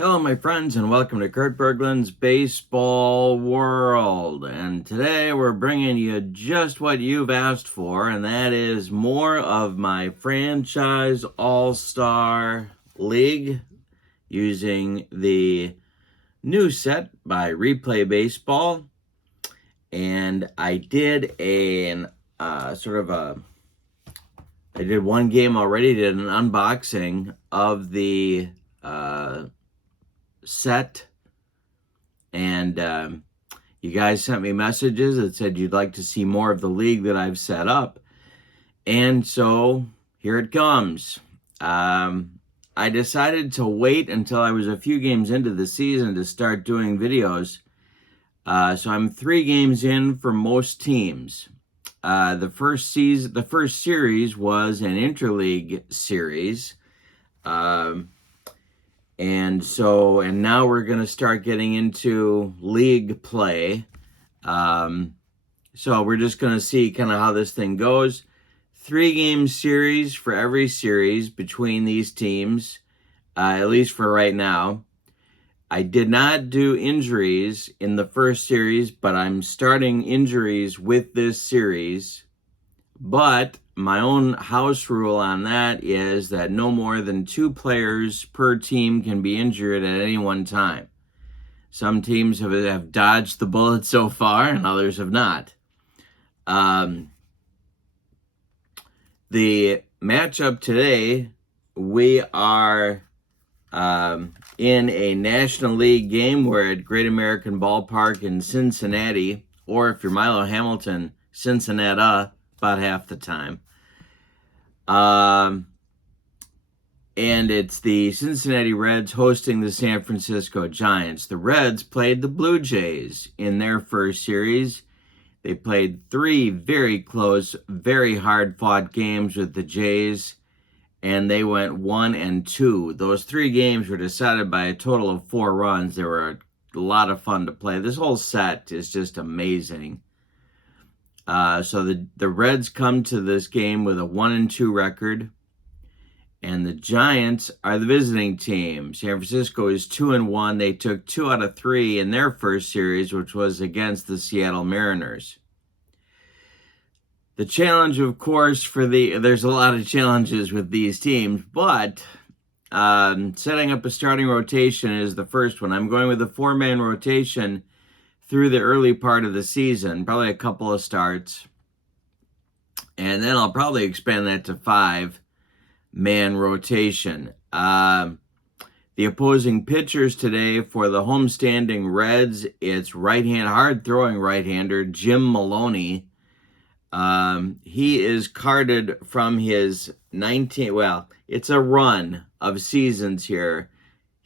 Hello, my friends, and welcome to Kurt Berglund's Baseball World. And today we're bringing you just what you've asked for, and that is more of my franchise all-star league using the new set by Replay Baseball. And I did I did one game already, did an unboxing of the set, and you guys sent me messages that said you'd like to see more of the league that I've set up, and so here it comes. I decided to wait until I was a few games into the season to start doing videos, so I'm 3 games in for most teams. The first series was an interleague series. And now we're going to start getting into league play. So we're just going to see kind of how this thing goes. 3-game series for every series between these teams, at least for right now. I did not do injuries in the first series, but I'm starting injuries with this series. But my own house rule on that is that no more than 2 players per team can be injured at any one time. Some teams have dodged the bullet so far, and others have not. The matchup today, we are in a National League game. We're at Great American Ballpark in Cincinnati, or if you're Milo Hamilton, Cincinnati, about half the time. And it's the Cincinnati Reds hosting the San Francisco Giants. The Reds played the Blue Jays in their first series. They played 3 very close, very hard-fought games with the Jays, and they went 1-2. Those 3 games were decided by a total of 4 runs. They were a lot of fun to play. This whole set is just amazing. So the Reds come to this game with a 1-2 record, and the Giants are the visiting team. San Francisco is 2-1. They took 2 out of 3 in their first series, which was against the Seattle Mariners. The challenge, of course, there's a lot of challenges with these teams, but setting up a starting rotation is the first one. I'm going with a 4-man rotation through the early part of the season, probably a couple of starts. And then I'll probably expand that to 5-man rotation. The opposing pitchers today for the homestanding Reds, it's hard-throwing right-hander Jim Maloney. He is carded from his it's a run of seasons here.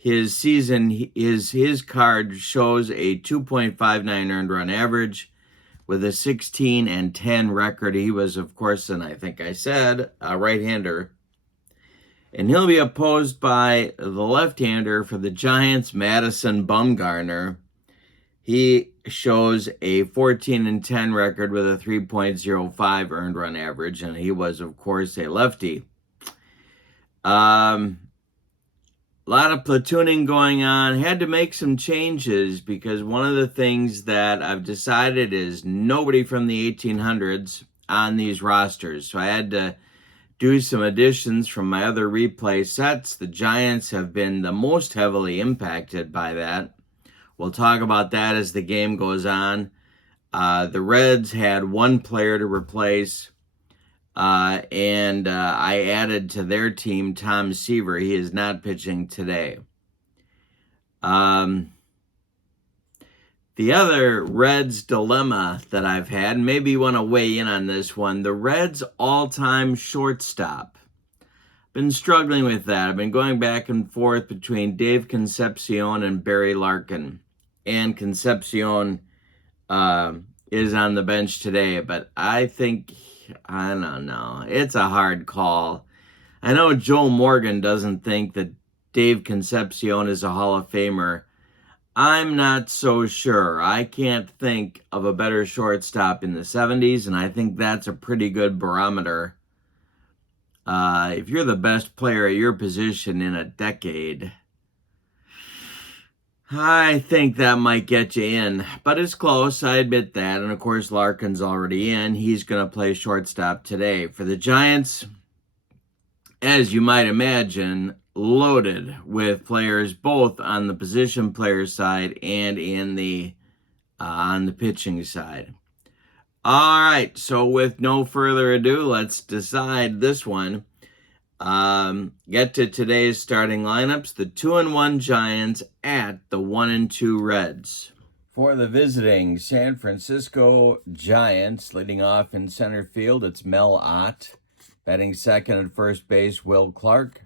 His card shows a 2.59 earned run average with a 16-10 record. He was, of course, and I think I said, a right-hander. And he'll be opposed by the left-hander for the Giants, Madison Bumgarner. He shows a 14-10 record with a 3.05 earned run average, and he was, of course, a lefty. A lot of platooning going on. Had to make some changes because one of the things that I've decided is nobody from the 1800s on these rosters. So I had to do some additions from my other replay sets. The Giants have been the most heavily impacted by that. We'll talk about that as the game goes on. The Reds had 1 player to replace. And I added to their team Tom Seaver. He is not pitching today. The other Reds dilemma that I've had, maybe you want to weigh in on this one, the Reds all-time shortstop. Been struggling with that. I've been going back and forth between Dave Concepcion and Barry Larkin. And Concepcion is on the bench today, but I don't know. It's a hard call. I know Joe Morgan doesn't think that Dave Concepcion is a Hall of Famer. I'm not so sure. I can't think of a better shortstop in the 70s, and I think that's a pretty good barometer. If you're the best player at your position in a decade, I think that might get you in, but it's close. I admit that. And of course, Larkin's already in. He's going to play shortstop today. For the Giants, as you might imagine, loaded with players both on the position player side and in the on the pitching side. All right, so with no further ado, let's decide this one. Get to today's starting lineups. The 2-1 Giants at the 1-2 Reds. For the visiting San Francisco Giants, leading off in center field, it's Mel Ott. Batting second at first base, Will Clark.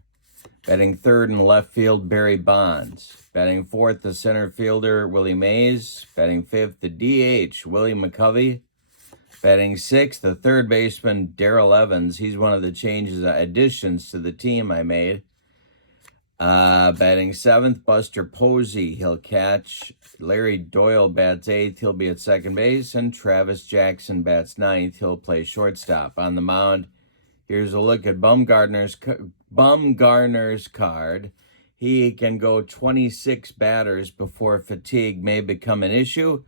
Batting third in left field, Barry Bonds. Batting fourth, the center fielder, Willie Mays. Batting fifth, the DH, Willie McCovey. Batting sixth, the third baseman, Darrell Evans. He's one of the additions to the team I made. Batting seventh, Buster Posey. He'll catch. Larry Doyle bats eighth. He'll be at second base. And Travis Jackson bats ninth. He'll play shortstop. On the mound, here's a look at Bumgarner's card. He can go 26 batters before fatigue may become an issue.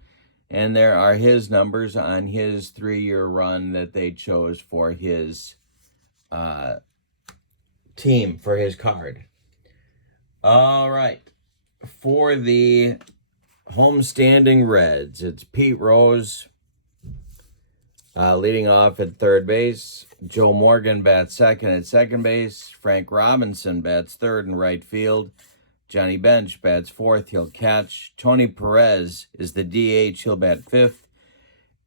And there are his numbers on his 3-year run that they chose for his team, for his card. All right. For the homestanding Reds, it's Pete Rose leading off at third base. Joe Morgan bats second at second base. Frank Robinson bats third in right field. Johnny Bench bats fourth. He'll catch. Tony Perez is the DH. He'll bat fifth.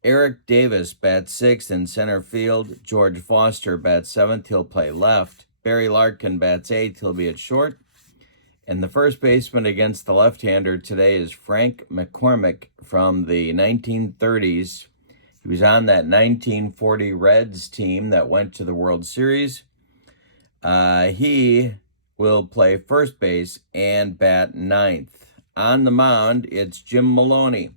Eric Davis bats sixth in center field. George Foster bats seventh. He'll play left. Barry Larkin bats eighth. He'll be at short. And the first baseman against the left-hander today is Frank McCormick from the 1930s. He was on that 1940 Reds team that went to the World Series. He will play first base and bat ninth. On the mound, it's Jim Maloney.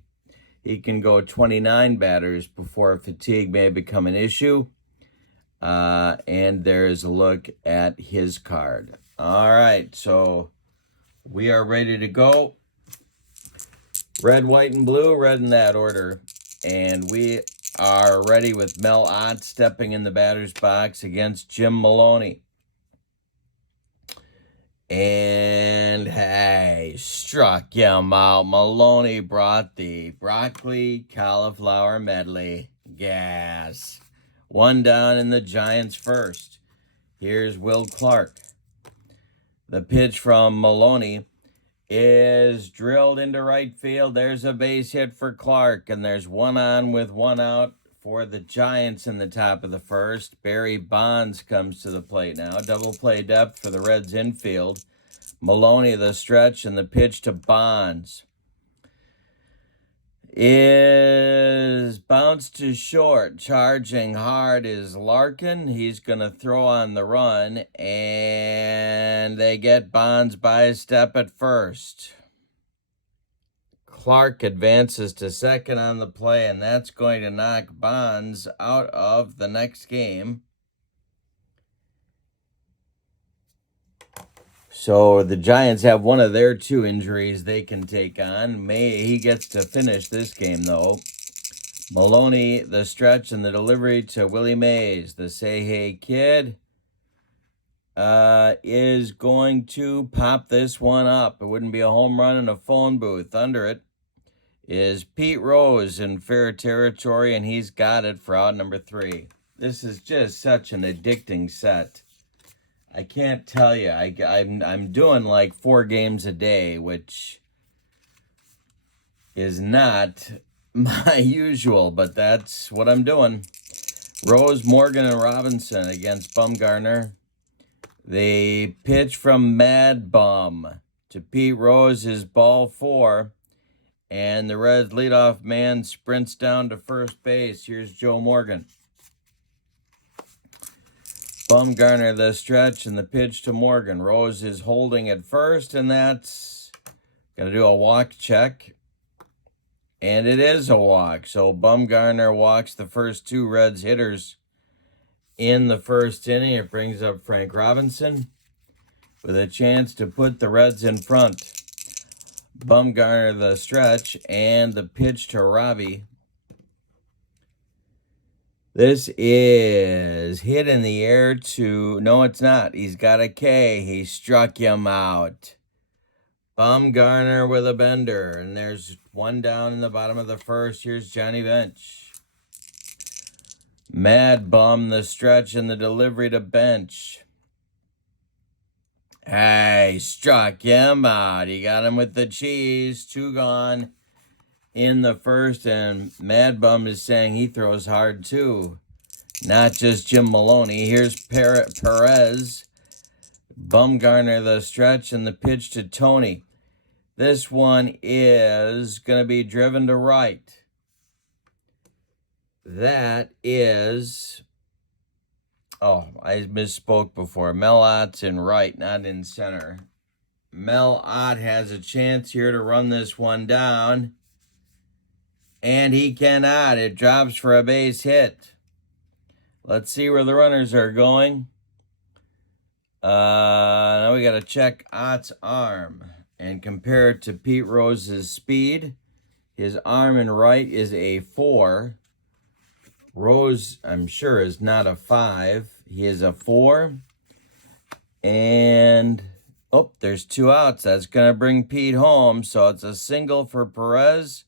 He can go 29 batters before fatigue may become an issue. And there's a look at his card. All right, so we are ready to go. Red, white, and blue, red in that order. And we are ready with Mel Ott stepping in the batter's box against Jim Maloney. And hey, struck him out. Maloney brought the broccoli cauliflower medley. Gas. One down in the Giants' first. Here's Will Clark. The pitch from Maloney is drilled into right field. There's a base hit for Clark, and there's one on with one out for the Giants in the top of the first. Barry Bonds comes to the plate now. Double play depth for the Reds infield. Maloney, the stretch, and the pitch to Bonds is bounced to short. Charging hard is Larkin. He's going to throw on the run, and they get Bonds by a step at first. Clark advances to second on the play, and that's going to knock Bonds out of the next game. So the Giants have one of their two injuries they can take on. He gets to finish this game, though. Maloney, the stretch, and the delivery to Willie Mays. The Say Hey Kid is going to pop this one up. It wouldn't be a home run in a phone booth. Under it is Pete Rose in fair territory, and he's got it for out number 3. This is just such an addicting set. I can't tell you. I'm doing like 4 games a day, which is not my usual, but that's what I'm doing. Rose, Morgan, and Robinson against Bumgarner. The pitch from Mad Bum to Pete Rose is ball 4. And the Reds leadoff man sprints down to first base. Here's Joe Morgan. Bumgarner, the stretch, and the pitch to Morgan. Rose is holding at first, and that's going to do a walk check. And it is a walk. So Bumgarner walks the first 2 Reds hitters in the first inning. It brings up Frank Robinson with a chance to put the Reds in front. Bumgarner the stretch, and the pitch to Robbie. This is hit in the air to... No, it's not. He's got a K. He struck him out. Bumgarner with a bender. And there's one down in the bottom of the first. Here's Johnny Bench. Mad Bum the stretch and the delivery to Bench. Hey, struck him out. He got him with the cheese. 2 gone in the first, and Mad Bum is saying he throws hard too. Not just Jim Maloney. Here's Perez. Bumgarner the stretch and the pitch to Tony. This one is going to be driven to right. That is... Oh, I misspoke before. Mel Ott's in right, not in center. Mel Ott has a chance here to run this one down. And he cannot. It drops for a base hit. Let's see where the runners are going. Now we got to check Ott's arm and compare it to Pete Rose's speed. His arm in right is a 4. Rose, I'm sure, is not a 5. He is a 4. And, oh, there's 2 outs. That's going to bring Pete home. So it's a single for Perez.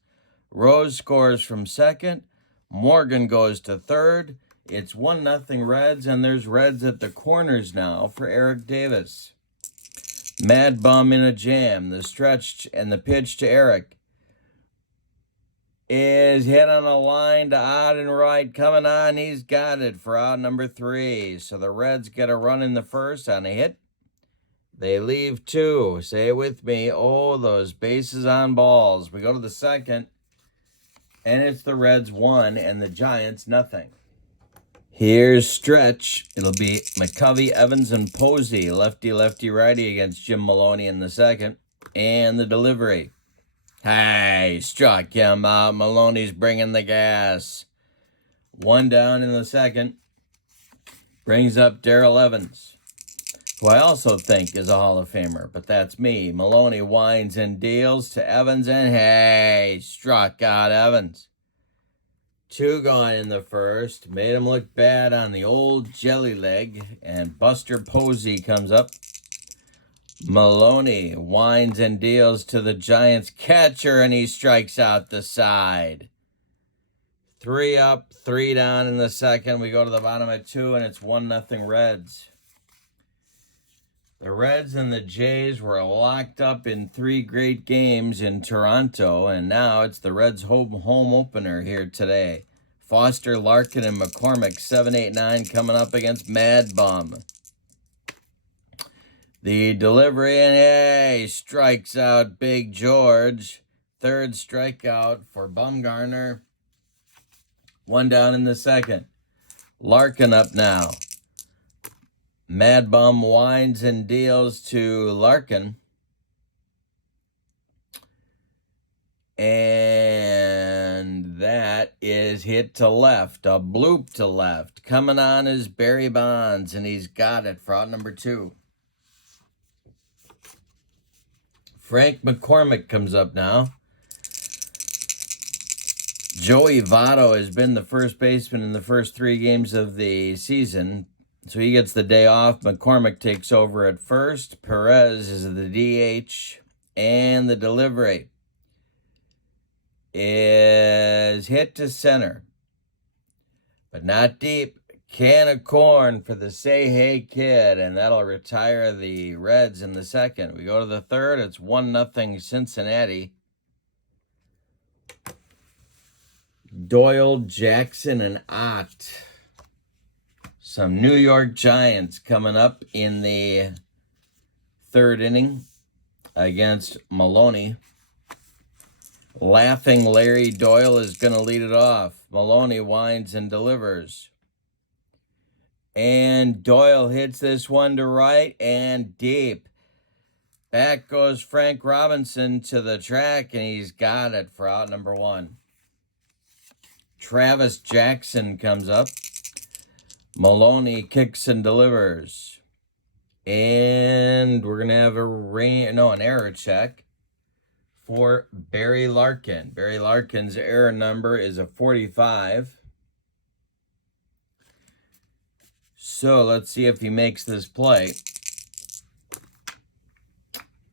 Rose scores from second. Morgan goes to third. It's 1-0 Reds, and there's Reds at the corners now for Eric Davis. Mad Bum in a jam. The stretch and the pitch to Eric is hit on a line to Ott and right. Coming on, he's got it for out number 3. So the Reds get a run in the first on a hit. They leave 2. Say it with me. Oh, those bases on balls. We go to the second, and it's the Reds 1 and the Giants nothing. Here's stretch. It'll be McCovey, Evans, and Posey. Lefty, lefty, righty against Jim Maloney in the second. And the delivery. Hey, struck him out. Maloney's bringing the gas. 1 down in the second. Brings up Darrell Evans, who I also think is a Hall of Famer, but that's me. Maloney winds and deals to Evans, and hey, struck out Evans. 2 gone in the first. Made him look bad on the old jelly leg, and Buster Posey comes up. Maloney winds and deals to the Giants catcher, and he strikes out the side. 3 up, 3 down in the second. We go to the bottom of 2, and it's 1-0 Reds. The Reds and the Jays were locked up in 3 great games in Toronto, and now it's the Reds' home opener here today. Foster, Larkin, and McCormick, 7, 8, 9, coming up against Mad Bum. The delivery, and hey, strikes out Big George. 3rd strikeout for Bumgarner. 1 down in the second. Larkin up now. Mad Bum winds and deals to Larkin. And that is hit to left. A bloop to left. Coming on is Barry Bonds, and he's got it for out number 2. Frank McCormick comes up now. Joey Votto has been the first baseman in the first 3 games of the season, so he gets the day off. McCormick takes over at first. Perez is the DH, and the delivery is hit to center, but not deep. Can of corn for the Say Hey Kid, and that'll retire the Reds in the second. We go to the third. It's 1-0 Cincinnati. Doyle, Jackson, and Ott. Some New York Giants coming up in the 3rd inning against Maloney. Laughing Larry Doyle is going to lead it off. Maloney winds and delivers. And Doyle hits this one to right and deep. Back goes Frank Robinson to the track, and he's got it for out number 1. Travis Jackson comes up. Maloney kicks and delivers. And we're going to have an error check. for Barry Larkin. Barry Larkin's error number is a 45. So let's see if he makes this play.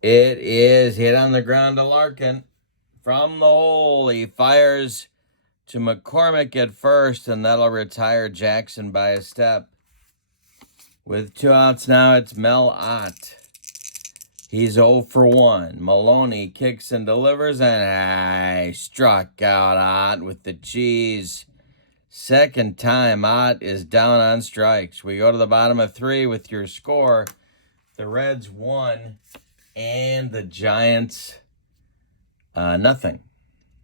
It is hit on the ground to Larkin. From the hole, he fires to McCormick at first, and that'll retire Jackson by a step. With 2 outs now, it's Mel Ott. He's 0 for 1. Maloney kicks and delivers, and struck out Ott with the cheese. Second time Ott is down on strikes. We go to the bottom of 3 with your score. The Reds 1 and the Giants nothing.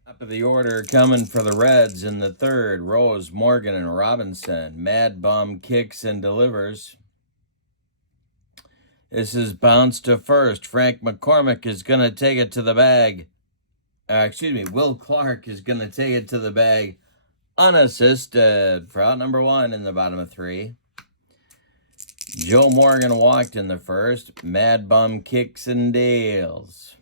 Top of the order coming for the Reds in the third. Rose, Morgan, and Robinson. Mad Bum kicks and delivers. This is bounced to first. Frank McCormick is going to take it to the bag. Will Clark is going to take it to the bag unassisted for out number 1 in the bottom of 3. Joe Morgan walked in the first. Mad Bum kicks and deals.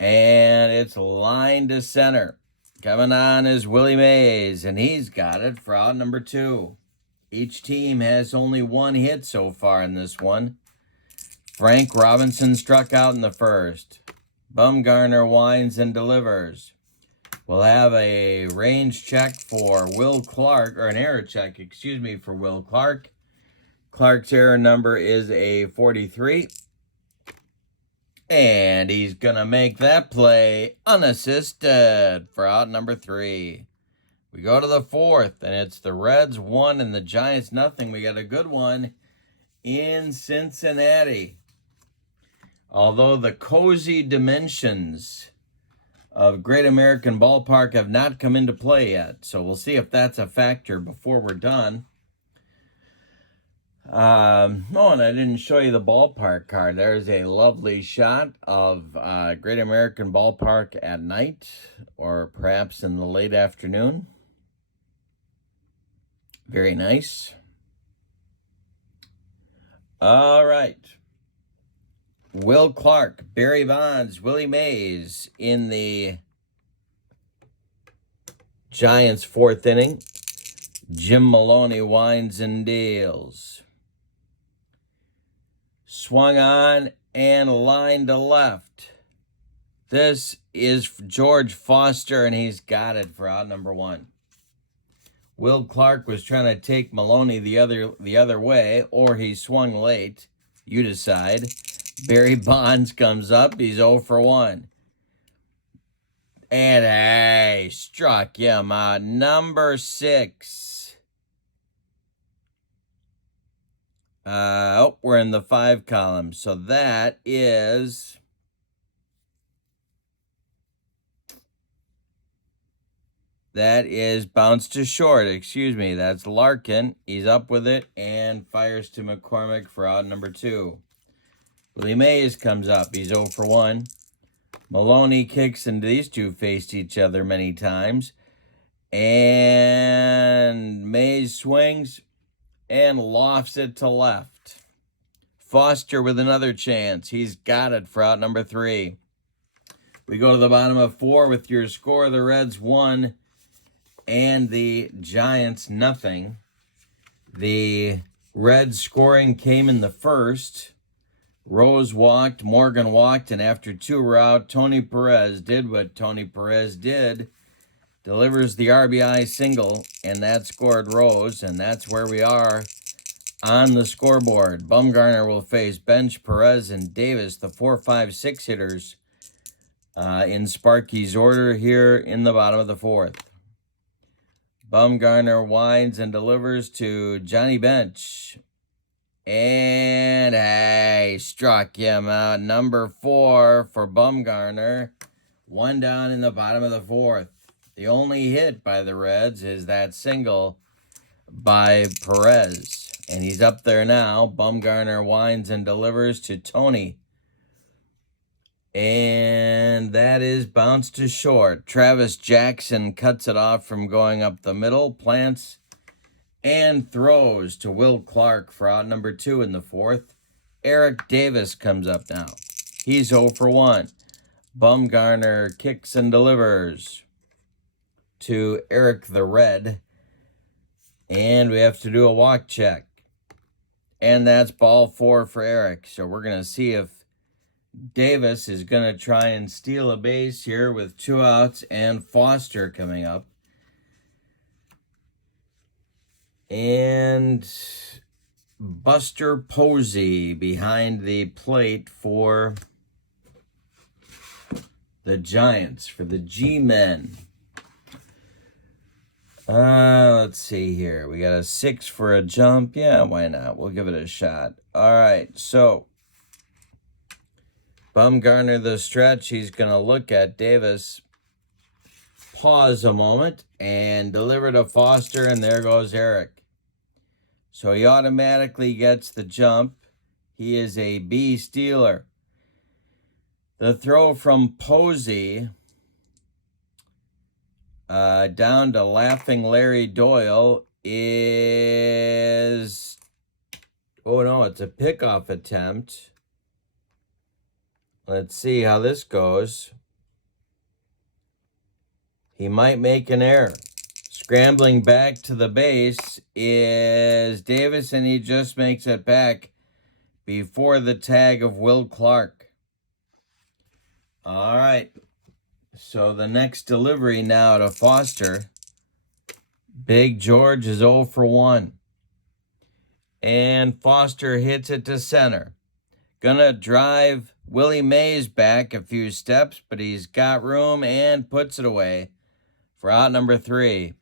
And it's line to center. Coming on is Willie Mays, and he's got it for out number 2. Each team has only 1 hit so far in this one. Frank Robinson struck out in the first. Bumgarner winds and delivers. We'll have a range check for Will Clark, or an error check, for Will Clark. Clark's error number is a 43. And he's going to make that play unassisted for out number 3. We go to the fourth, and it's the Reds 1 and the Giants nothing. We got a good one in Cincinnati. Although the cozy dimensions of Great American Ballpark have not come into play yet. So we'll see if that's a factor before we're done. And I didn't show you the ballpark card. There's a lovely shot of Great American Ballpark at night, or perhaps in the late afternoon. Very nice. All right. Will Clark, Barry Bonds, Willie Mays in the Giants' 4th inning. Jim Maloney winds and deals. Swung on and lined to left. This is George Foster, and he's got it for out number 1. Will Clark was trying to take Maloney the other way, or he swung late. You decide. Barry Bonds comes up. He's 0 for 1. And struck him out. Number 6. We're in the 5 column. So that is bounced to short. That's Larkin. He's up with it and fires to McCormick for out number 2. Willie Mays comes up. He's 0 for 1. Maloney kicks, and these two faced each other many times. And Mays swings and lofts it to left. Foster with another chance. He's got it for out number 3. We go to the bottom of 4 with your score. The Reds 1 and the Giants nothing. The Reds scoring came in the first. Rose walked, Morgan walked, and after 2 were out, Tony Perez did what Tony Perez did. Delivers the RBI single, and that scored Rose, and that's where we are on the scoreboard. Bumgarner will face Bench, Perez, and Davis, the 4, 5, 6 hitters in Sparky's order here in the bottom of the 4th. Bumgarner winds and delivers to Johnny Bench. And struck him out. Number 4 for Bumgarner. 1 down in the bottom of the 4th. The only hit by the Reds is that single by Perez. And he's up there now. Bumgarner winds and delivers to Tony. And that is bounced to short. Travis Jackson cuts it off from going up the middle. Plants and throws to Will Clark for out number 2 in the 4th. Eric Davis comes up now. He's 0 for 1. Bumgarner kicks and delivers to Eric the Red. And we have to do a walk check. And that's ball 4 for Eric. So we're going to see if Davis is going to try and steal a base here with 2 outs and Foster coming up. And Buster Posey behind the plate for the Giants, for the G-Men. Let's see here. We got a 6 for a jump. Yeah, why not? We'll give it a shot. All right, so Bumgarner the stretch. He's going to look at Davis, pause a moment, and deliver to Foster, and there goes Eric. So he automatically gets the jump. He is a B stealer. The throw from Posey down to Laughing Larry Doyle is, oh no, it's a pickoff attempt. Let's see how this goes. He might make an error. Scrambling back to the base is Davis, and he just makes it back before the tag of Will Clark. All right. So the next delivery now to Foster. Big George is 0 for 1. And Foster hits it to center. Gonna drive Willie Mays back a few steps, but he's got room and puts it away for out number 3.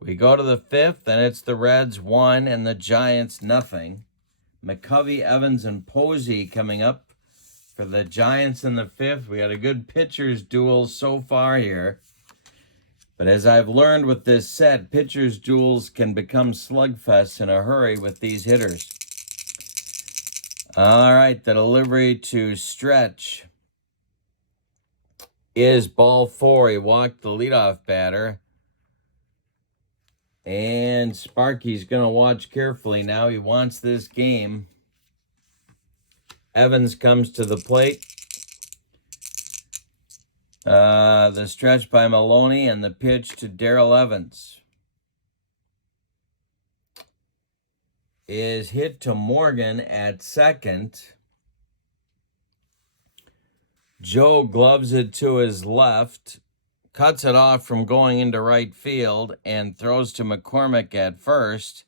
We go to the 5th, and it's the Reds 1 and the Giants nothing. McCovey, Evans, and Posey coming up for the Giants in the 5th. We got a good pitchers duel so far here. But as I've learned with this set, pitchers duels can become slugfests in a hurry with these hitters. All right, the delivery to Stretch is ball 4. He walked the leadoff batter. And Sparky's going to watch carefully now. He wants this game. Evans comes to the plate. The stretch by Maloney and the pitch to Darrell Evans is hit to Morgan at second. Joe gloves it to his left, cuts it off from going into right field, and throws to McCormick at first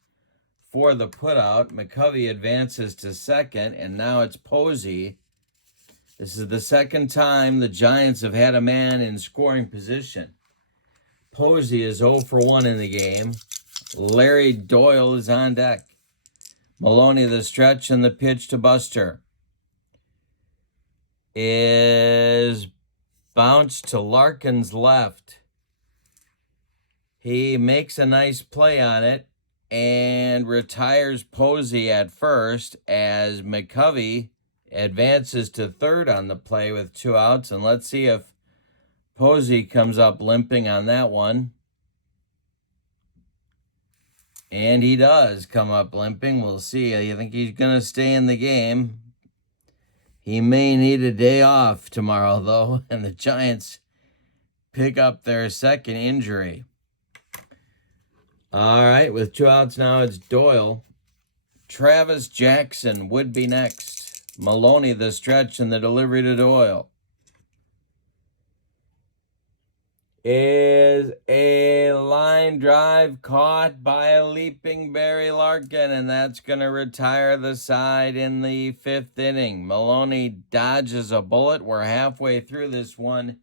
for the putout. McCovey advances to second, and now it's Posey. This is the second time the Giants have had a man in scoring position. Posey is 0 for 1 in the game. Larry Doyle is on deck. Maloney the stretch, and the pitch to Buster is bounced to Larkin's left. He makes a nice play on it and retires Posey at first as McCovey advances to third on the play with 2 outs. And let's see if Posey comes up limping on that one. And he does come up limping. We'll see. I think he's going to stay in the game. He may need a day off tomorrow, though, and the Giants pick up their second injury. All right, with 2 outs now, it's Doyle. Travis Jackson would be next. Maloney the stretch, and the delivery to Doyle is a line drive caught by a leaping Barry Larkin, and that's going to retire the side in the 5th inning. Maloney dodges a bullet. We're halfway through this one,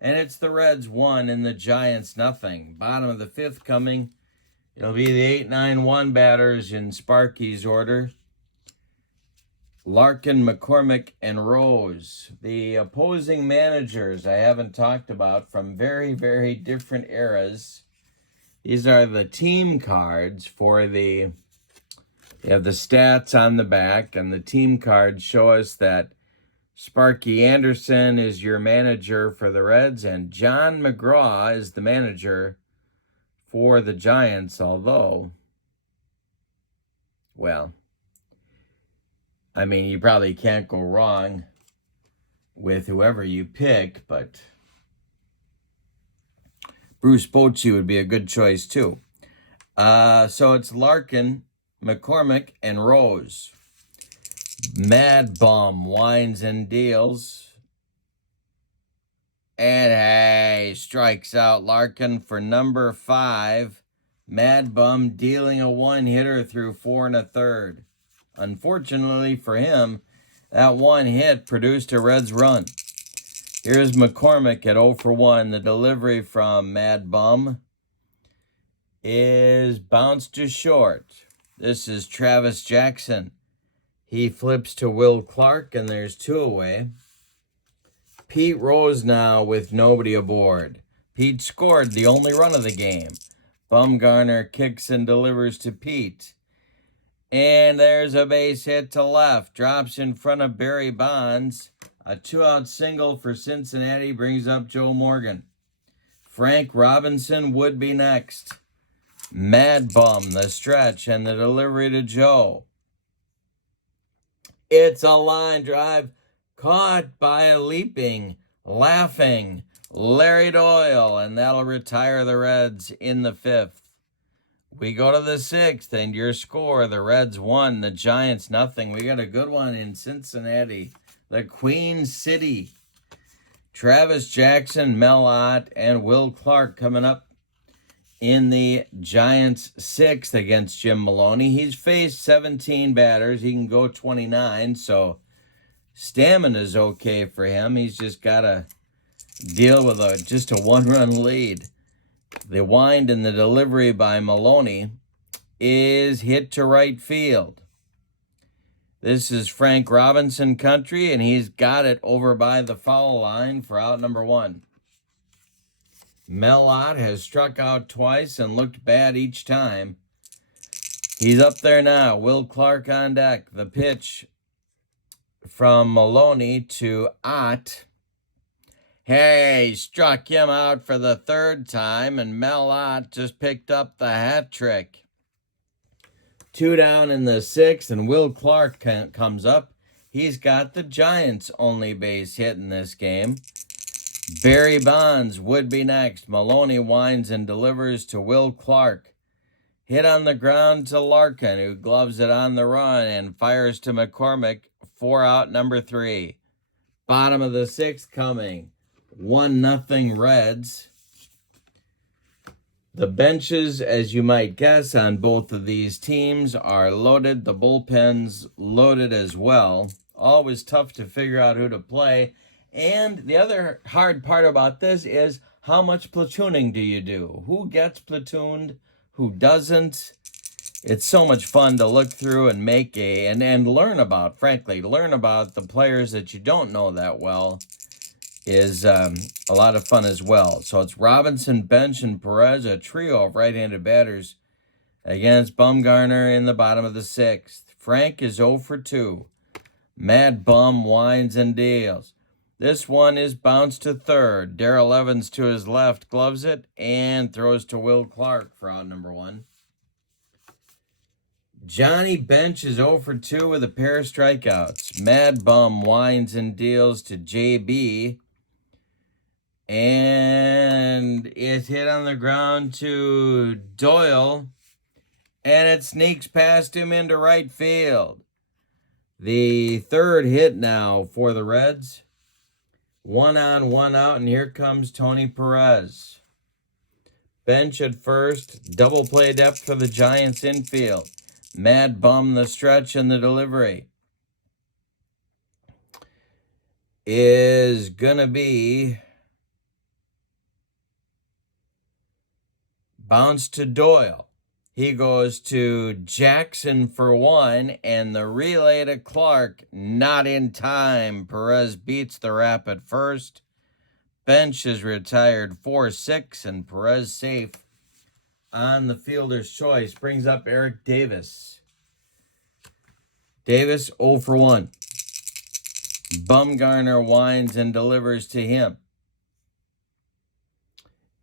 and it's the Reds 1 and the Giants nothing. Bottom of the 5th coming. It'll be the 8-9-1 batters in Sparky's order. Larkin, McCormick, and Rose. The opposing managers I haven't talked about from very, very different eras. These are the team cards for the... You have the stats on the back, and the team cards show us that Sparky Anderson is your manager for the Reds, and John McGraw is the manager for the Giants, although, well, I mean, you probably can't go wrong with whoever you pick, but Bruce Bochy would be a good choice too. So it's Larkin, McCormick, and Rose. Mad Bum winds and deals. And hey, strikes out Larkin for number 5. Mad Bum dealing a one-hitter through 4 1/3. Unfortunately for him, that one hit produced a Reds run. Here's McCormick at 0 for 1. The delivery from Mad Bum is bounced to short. This is Travis Jackson. He flips to Will Clark, and there's 2 away. Pete Rose now with nobody aboard. Pete scored the only run of the game. Bumgarner kicks and delivers to Pete. And there's a base hit to left. Drops in front of Barry Bonds. A 2-out single for Cincinnati brings up Joe Morgan. Frank Robinson would be next. Mad Bum, the stretch, and the delivery to Joe. It's a line drive caught by a leaping, laughing Larry Doyle, and that'll retire the Reds in the 5th. We go to the 6th, and your score, the Reds 1, the Giants 0. We got a good one in Cincinnati, the Queen City. Travis Jackson, Mel Ott, and Will Clark coming up in the Giants 6th against Jim Maloney. He's faced 17 batters. He can go 29, so stamina's okay for him. He's just got to deal with just a 1-run lead. The wind and the delivery by Maloney is hit to right field. This is Frank Robinson country, and he's got it over by the foul line for out number 1. Mel Ott has struck out twice and looked bad each time. He's up there now. Will Clark on deck. The pitch from Maloney to Ott. Hey, struck him out for the 3rd time, and Mel Ott just picked up the hat trick. 2 down in the 6th, and Will Clark comes up. He's got the Giants' only base hit in this game. Barry Bonds would be next. Maloney winds and delivers to Will Clark. Hit on the ground to Larkin, who gloves it on the run and fires to McCormick for out number 3. Bottom of the 6th coming. 1-0 Reds. The benches, as you might guess, on both of these teams are loaded. The bullpen's loaded as well. Always tough to figure out who to play. And the other hard part about this is how much platooning do you do? Who gets platooned? Who doesn't? It's so much fun to look through and make and learn about, frankly. Learn about the players that you don't know that well is a lot of fun as well. So it's Robinson, Bench, and Perez, a trio of right-handed batters against Bumgarner in the bottom of the 6th. Frank is 0 for 2. Mad Bum winds and deals. This one is bounced to 3rd. Darrell Evans to his left gloves it and throws to Will Clark for out number 1. Johnny Bench is 0 for 2 with a pair of strikeouts. Mad Bum winds and deals to JB. And it's hit on the ground to Doyle. And it sneaks past him into right field. The 3rd hit now for the Reds. 1 on, 1 out, and here comes Tony Perez. Bench at first. Double play depth for the Giants infield. Mad Bum, the stretch and the delivery is going to be bounced to Doyle. He goes to Jackson for 1, and the relay to Clark, not in time. Perez beats the rap at first. Bench is retired 4-6, and Perez safe on the fielder's choice. Brings up Eric Davis. Davis 0 for 1. Bumgarner winds and delivers to him.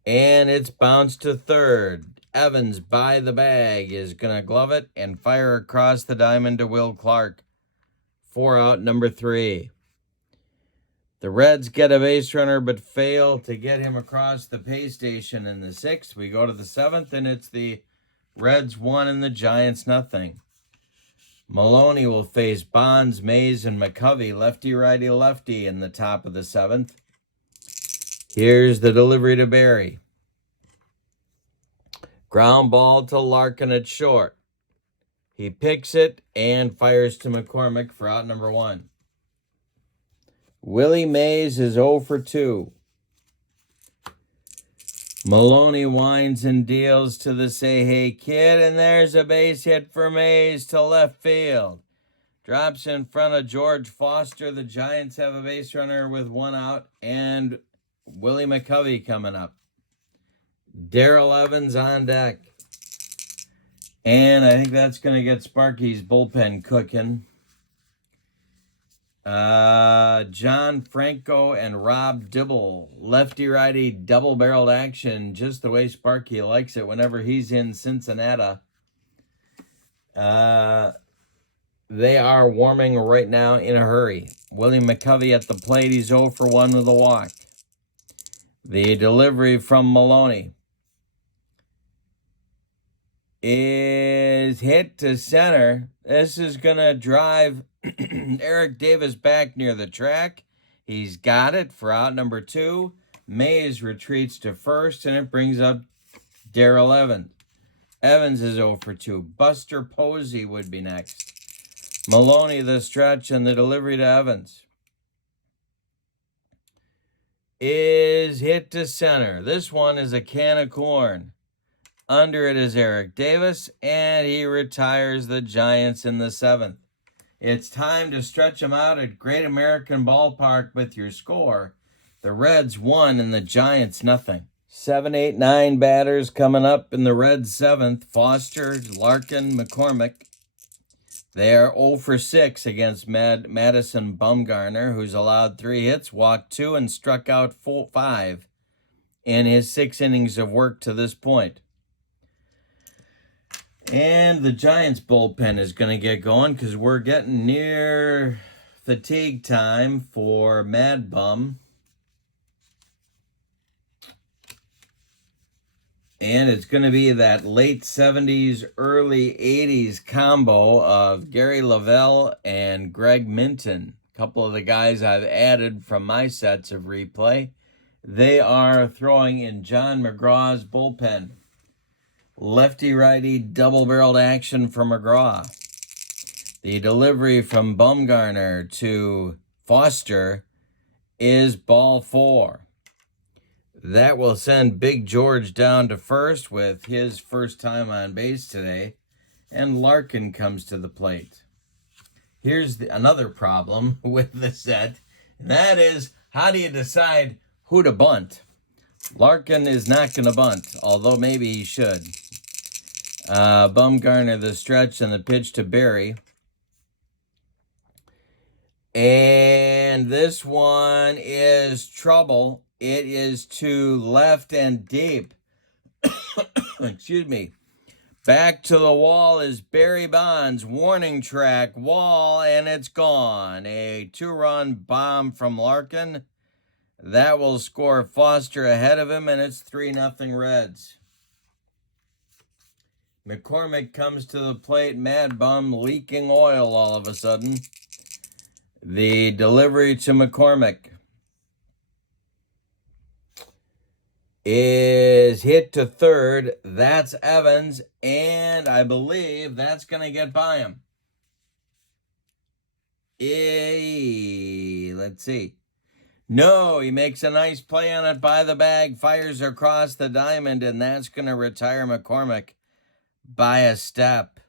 And it's bounced to 3rd. Evans by the bag is going to glove it and fire across the diamond to Will Clark for out number 3. The Reds get a base runner but fail to get him across the pay station in the 6th. We go to the 7th, and it's the Reds 1 and the Giants nothing. Maloney will face Bonds, Mays, and McCovey, lefty, righty, lefty in the top of the 7th. Here's the delivery to Barry. Ground ball to Larkin at short. He picks it and fires to McCormick for out number 1. Willie Mays is 0 for 2. Maloney winds and deals to the Say Hey Kid, and there's a base hit for Mays to left field. Drops in front of George Foster. The Giants have a base runner with 1 out, and Willie McCovey coming up. Darrell Evans on deck. And I think that's going to get Sparky's bullpen cooking. John Franco and Rob Dibble, lefty-righty double-barreled action, just the way Sparky likes it whenever he's in Cincinnati. They are warming right now in a hurry. Willie McCovey at the plate. He's 0 for 1 with a walk. The delivery from Maloney is hit to center. This is going to drive Eric Davis back near the track. He's got it for out number 2. Mays retreats to first, and it brings up Darrell Evans. Evans is 0 for 2. Buster Posey would be next. Maloney the stretch, and the delivery to Evans is hit to center. This one is a can of corn. Under it is Eric Davis, and he retires the Giants in the 7th. It's time to stretch them out at Great American Ballpark with your score. The Reds 1 and the Giants nothing. 7, 8, 9 batters coming up in the Reds 7th. Foster, Larkin, McCormick. They are 0 for 6 against Madison Bumgarner, who's allowed 3 hits, walked 2, and struck out 5 in his 6 innings of work to this point. And the Giants bullpen is going to get going because we're getting near fatigue time for Mad Bum. And it's going to be that late 70s, early 80s combo of Gary Lavelle and Greg Minton. A couple of the guys I've added from my sets of replay. They are throwing in John McGraw's bullpen. Lefty-righty double-barreled action for McGraw. The delivery from Bumgarner to Foster is ball 4. That will send Big George down to first with his first time on base today, and Larkin comes to the plate. Here's another problem with the set, and that is, how do you decide who to bunt? Larkin is not going to bunt, although maybe he should. Bumgarner the stretch and the pitch to Barry. And this one is trouble. It is to left and deep. Excuse me. Back to the wall is Barry Bonds. Warning track wall, and it's gone. A 2-run bomb from Larkin. That will score Foster ahead of him, and it's 3-0 Reds. McCormick comes to the plate. Mad Bum leaking oil all of a sudden. The delivery to McCormick is hit to third. That's Evans, and I believe that's going to get by him. Let's see. No, he makes a nice play on it by the bag, fires across the diamond, and that's going to retire McCormick by a step.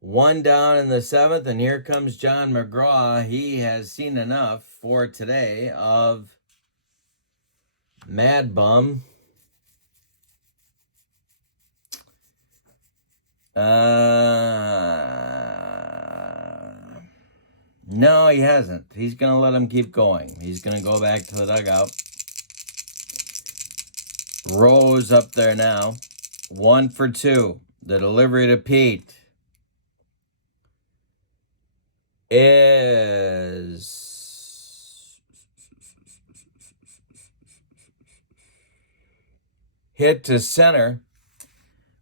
1 down in the 7th, and here comes John McGraw. He has seen enough for today of Mad Bum. No, he hasn't. He's going to let him keep going. He's going to go back to the dugout. Rose up there now. 1 for 2. The delivery to Pete is hit to center.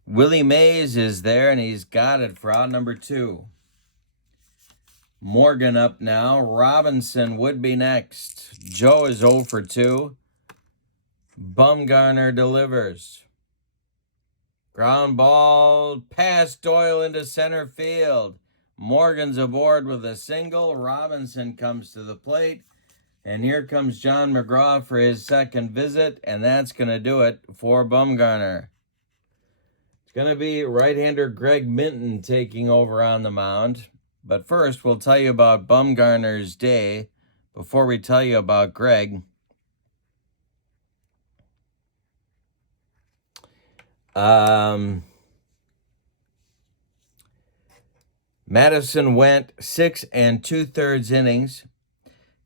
Willie Mays is there, and he's got it for out number 2. Morgan up now. Robinson would be next. Joe is 0 for 2. Bumgarner delivers. Ground ball past Doyle into center field. Morgan's aboard with a single. Robinson comes to the plate. And here comes John McGraw for his second visit. And that's going to do it for Bumgarner. It's going to be right-hander Greg Minton taking over on the mound. But first, we'll tell you about Bumgarner's day before we tell you about Greg. Madison went 6 2/3 innings.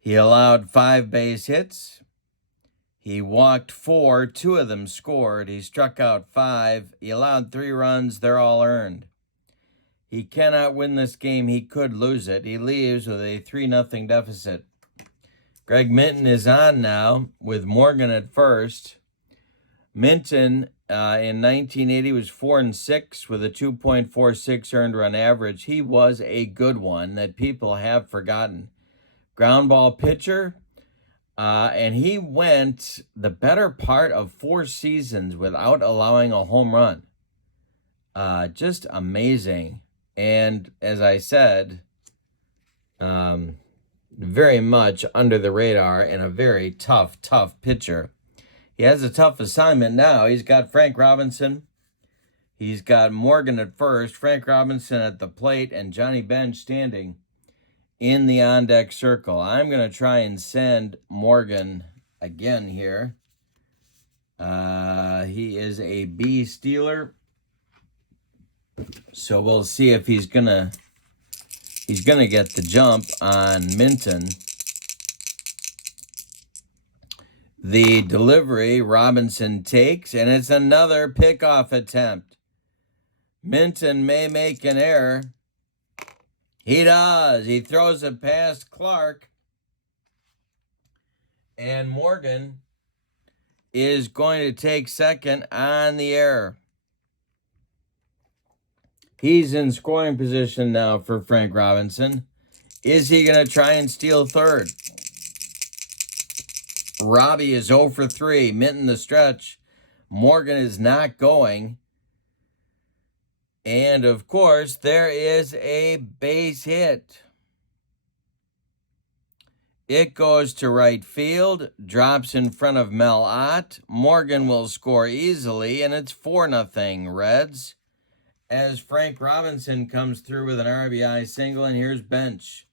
He allowed 5 base hits. He walked 4, 2 of them scored. He struck out 5. He allowed 3 runs. They're all earned. He cannot win this game. He could lose it. He leaves with a 3-0 deficit. Greg Minton is on now with Morgan at first. Minton in 1980 was 4-6 with a 2.46 earned run average. He was a good one that people have forgotten. Ground ball pitcher, and he went the better part of 4 seasons without allowing a home run. Just amazing. And as I said, very much under the radar and a very tough pitcher. He has a tough assignment now. He's got Frank Robinson. He's got Morgan at first, Frank Robinson at the plate, and Johnny Bench standing in the on-deck circle. I'm going to try and send Morgan again here. He is a B stealer. So we'll see if he's gonna get the jump on Minton. The delivery Robinson takes, and it's another pickoff attempt. Minton may make an error. He does. He throws it past Clark. And Morgan is going to take second on the error. He's in scoring position now for Frank Robinson. Is he going to try and steal third? Robbie is 0 for 3. Minton the stretch. Morgan is not going. And, of course, there is a base hit. It goes to right field, drops in front of Mel Ott. Morgan will score easily, and it's 4-0 Reds. As Frank Robinson comes through with an RBI single, and here's Bench.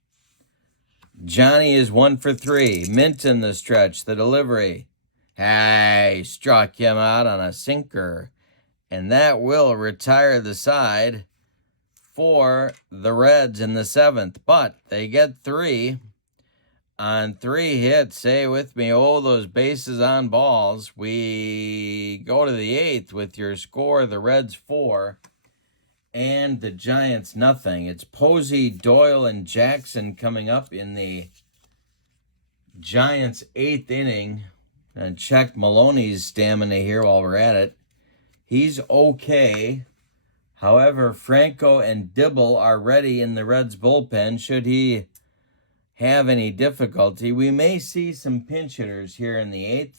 Johnny is 1 for 3. Minton the stretch, the delivery. Hey, struck him out on a sinker. And that will retire the side for the Reds in the 7th. But they get 3 on 3 hits. Say with me, oh, those bases on balls. We go to the 8th with your score, the Reds 4 and the Giants 0. It's Posey, Doyle, and Jackson coming up in the Giants' 8th inning. And check Maloney's stamina here while we're at it. He's okay. However, Franco and Dibble are ready in the Reds bullpen. Should he have any difficulty, we may see some pinch hitters here in the 8th.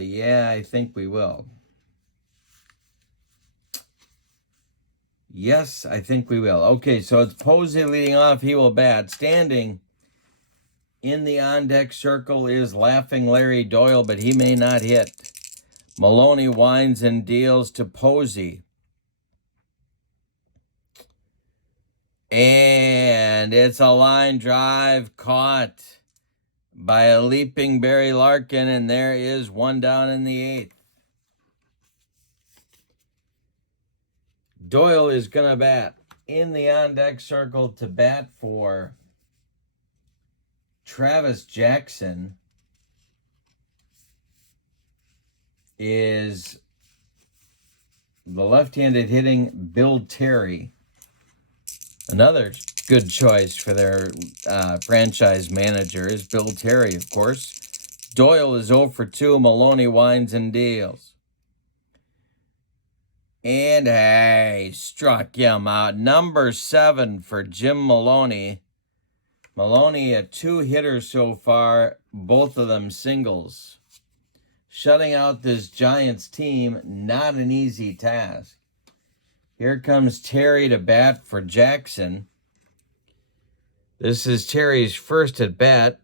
Yeah, I think we will. Yes, I think we will. Okay, so it's Posey leading off. He will bat. Standing in the on-deck circle is Laughing Larry Doyle, but he may not hit. Maloney winds and deals to Posey. And it's a line drive caught by a leaping Barry Larkin, and there is 1 down in the 8th. Doyle is going to bat in the on-deck circle to bat for Travis Jackson is the left-handed hitting Bill Terry. Another good choice for their franchise manager is Bill Terry, of course. Doyle is 0 for 2. Maloney winds and deals. And hey, struck him out. Number 7 for Jim Maloney. Maloney, a 2-hitter so far, both of them singles. Shutting out this Giants team, not an easy task. Here comes Terry to bat for Jackson. This is Terry's first at bat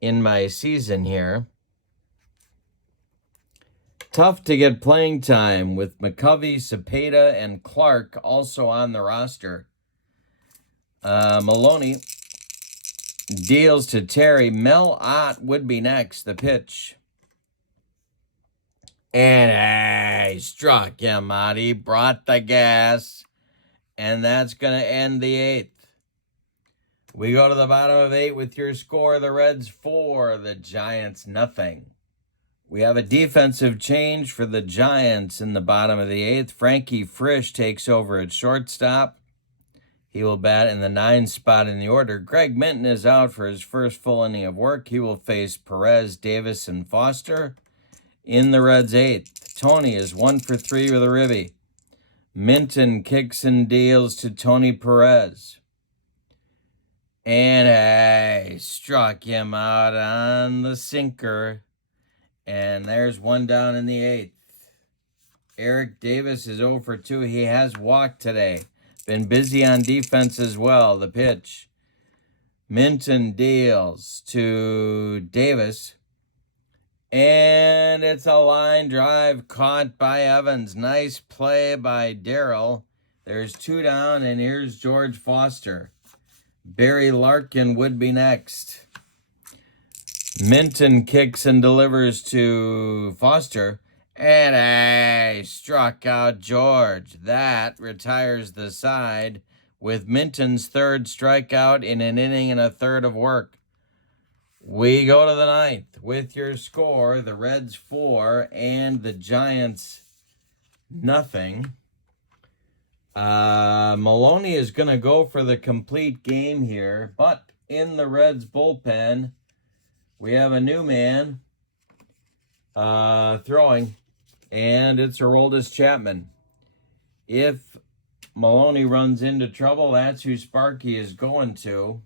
in my season here. Tough to get playing time with McCovey, Cepeda, and Clark also on the roster. Maloney deals to Terry. Mel Ott would be next, the pitch. And he struck him out. He brought the gas. And that's going to end the 8th. We go to the bottom of 8 with your score. The Reds 4, the Giants nothing. We have a defensive change for the Giants in the bottom of the 8th. Frankie Frisch takes over at shortstop. He will bat in the 9th spot in the order. Greg Minton is out for his first full inning of work. He will face Perez, Davis, and Foster in the Reds' 8th. Tony is 1 for 3 with a ribby. Minton kicks and deals to Tony Perez. And struck him out on the sinker. And there's one down in the 8th. Eric Davis is 0 for 2. He has walked today. Been busy on defense as well. The pitch. Minton deals to Davis. And it's a line drive caught by Evans. Nice play by Darrell. There's 2 down, and here's George Foster. Barry Larkin would be next. Minton kicks and delivers to Foster. And struck out George. That retires the side with Minton's 3rd strikeout in an inning and a third of work. We go to the 9th with your score. The Reds 4 and the Giants nothing. Maloney is going to go for the complete game here. But in the Reds bullpen, we have a new man throwing. And it's Aroldis Chapman. If Maloney runs into trouble, that's who Sparky is going to.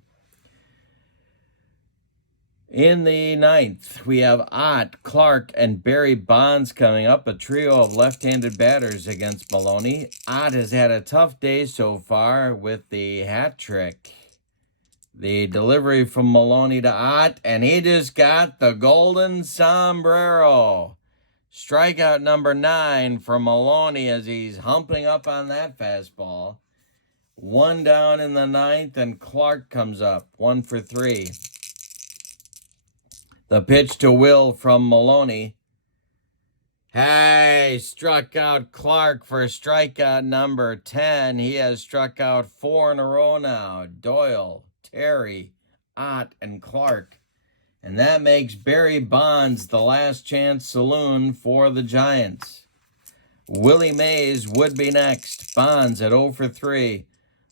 In the 9th, we have Ott, Clark, and Barry Bonds coming up, a trio of left-handed batters against Maloney. Ott has had a tough day so far with the hat trick. The delivery from Maloney to Ott, and he just got the golden sombrero. Strikeout number 9 for Maloney as he's humping up on that fastball. 1 down in the 9th, and Clark comes up, 1 for 3. The pitch to Will from Maloney. Struck out Clark for strikeout number 10. He has struck out 4 in a row now. Doyle, Terry, Ott, and Clark. And that makes Barry Bonds the last chance saloon for the Giants. Willie Mays would be next. Bonds at 0 for 3.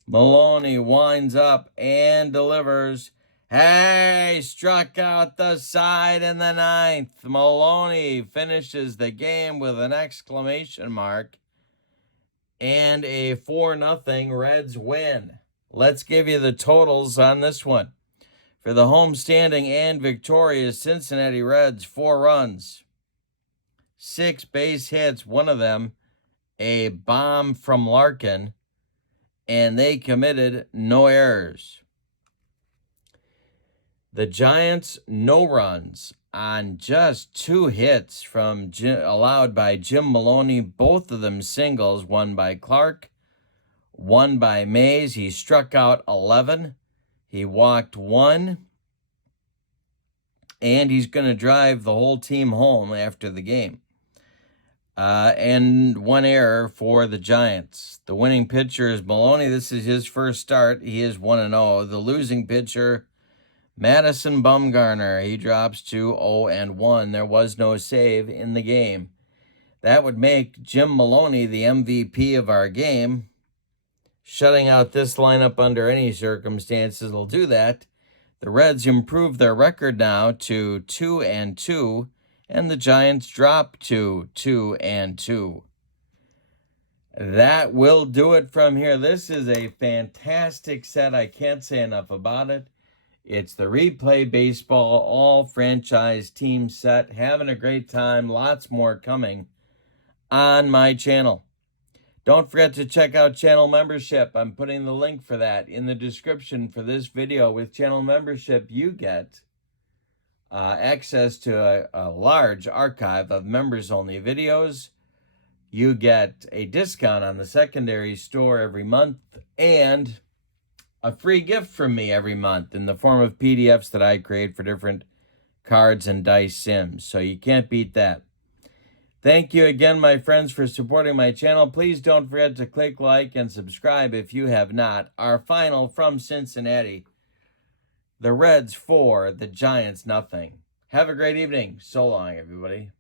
Maloney winds up and delivers. Struck out the side in the 9th. Maloney finishes the game with an exclamation mark. And a 4-0 Reds win. Let's give you the totals on this one. For the homestanding and victorious Cincinnati Reds, 4 runs, 6 base hits, one of them a bomb from Larkin, and they committed no errors. The Giants, no runs on just 2 hits allowed by Jim Maloney, both of them singles, one by Clark, one by Mays. He struck out 11. He walked 1, and he's going to drive the whole team home after the game. And 1 error for the Giants. The winning pitcher is Maloney. This is his first start. He is 1-0. The losing pitcher, Madison Bumgarner. He drops to 0-1. There was no save in the game. That would make Jim Maloney the MVP of our game. Shutting out this lineup under any circumstances will do that. The Reds improve their record now to 2-2, and the Giants drop to 2-2. That will do it from here. This is a fantastic set. I can't say enough about it. It's the Replay Baseball All Franchise Team set. Having a great time. Lots more coming on my channel. Don't forget to check out channel membership. I'm putting the link for that in the description for this video. With channel membership, you get access to a large archive of members-only videos. You get a discount on the secondary store every month and a free gift from me every month in the form of PDFs that I create for different cards and dice sims. So you can't beat that. Thank you again, my friends, for supporting my channel. Please don't forget to click like and subscribe if you have not. Our final from Cincinnati. The Reds 4, the Giants nothing. Have a great evening. So long, everybody.